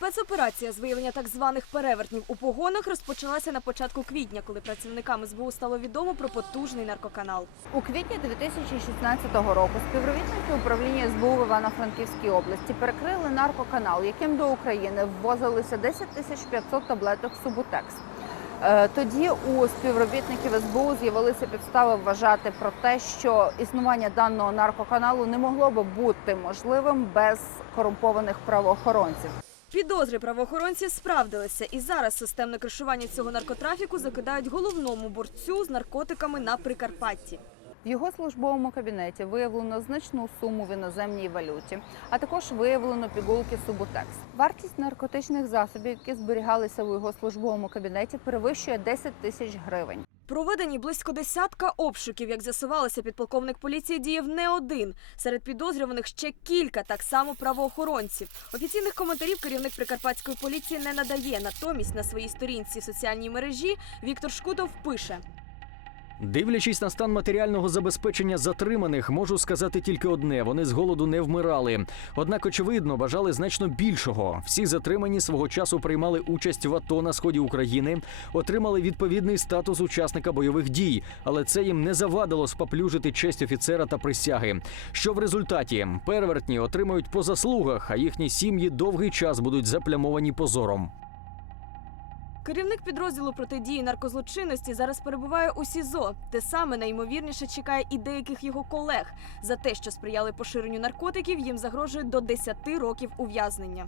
Спецоперація з виявлення так званих перевертнів у погонах розпочалася на початку квітня, коли працівникам СБУ стало відомо про потужний наркоканал. У квітні 2016 року співробітники управління СБУ в Івано-Франківській області перекрили наркоканал, яким до України ввозилися 10 тисяч 500 таблеток Субутекс. Е, Тоді у співробітників СБУ з'явилися підстави вважати про те, що існування даного наркоканалу не могло би бути можливим без корумпованих правоохоронців. Підозри правоохоронців справдилися, і зараз системне кришування цього наркотрафіку закидають головному борцю з наркотиками на Прикарпатті. В його службовому кабінеті виявлено значну суму в іноземній валюті, а також виявлено пігулки Субутекс. Вартість наркотичних засобів, які зберігалися у його службовому кабінеті, перевищує 10 тисяч гривень. Проведені близько десятка обшуків. Як з'ясувалося, підполковник поліції діяв не один. Серед підозрюваних ще кілька, так само правоохоронців. Офіційних коментарів керівник прикарпатської поліції не надає. Натомість на своїй сторінці в соціальній мережі Віктор Шкутов пише. Дивлячись на стан матеріального забезпечення затриманих, можу сказати тільки одне: вони з голоду не вмирали. Однак, очевидно, бажали значно більшого. Всі затримані свого часу приймали участь в АТО на сході України, отримали відповідний статус учасника бойових дій, але це їм не завадило споплюжити честь офіцера та присяги. Що в результаті перевертні отримають по заслугах, а їхні сім'ї довгий час будуть заплямовані позором. Керівник підрозділу протидії наркозлочинності зараз перебуває у СІЗО. Те саме найімовірніше чекає і деяких його колег. За те, що сприяли поширенню наркотиків, їм загрожує до 10 років ув'язнення.